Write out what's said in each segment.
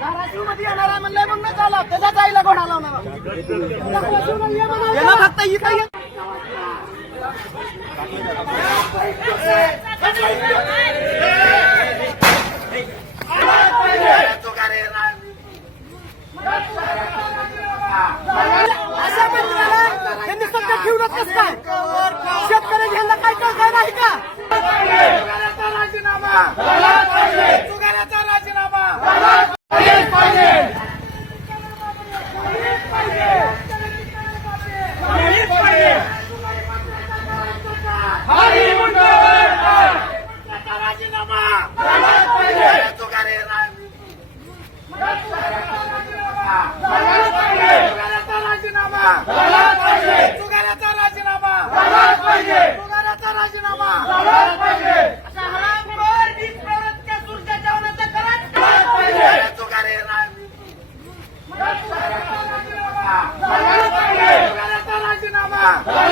धाराशिवमध्ये येणार आहे म्हणलंय मग न चालत त्याच्या जायला घोडा लावणार याला फक्त इथं ये. अशा मित्राला त्यांनी सत्य ठेवलं कसं काय शेतकरी घ्यायला काय काय काय नाही का? राजीनामा. राजीनामा. राजीनामा. चुगाऱ्याचा राजीनामा. चुगाऱ्याचा राजीनामा. चुगाऱ्याचा राजीनामा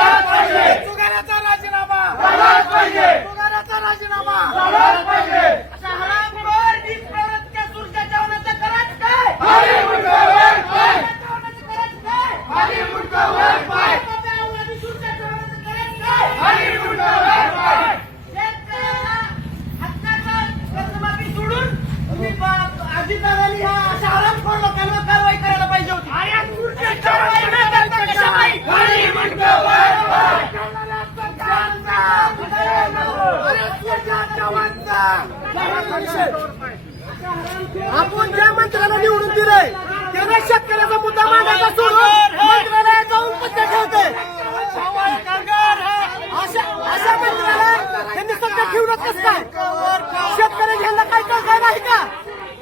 अजितदादांनी ह्या अशा हरामखोर लोकांवर कारवाई करायला पाहिजे होती? आपण ज्या मंत्र्याला निवडून दिलंय त्याने शेतकऱ्याचा मुद्दा मांडायचा सोडून मंत्रालयात जाऊन पत्ते ठेवते. अशा अशा मंत्र्याला त्यांनी सत्य ठेवलं कसं काय शेतकरी घ्यायला काय काय काय नाही का?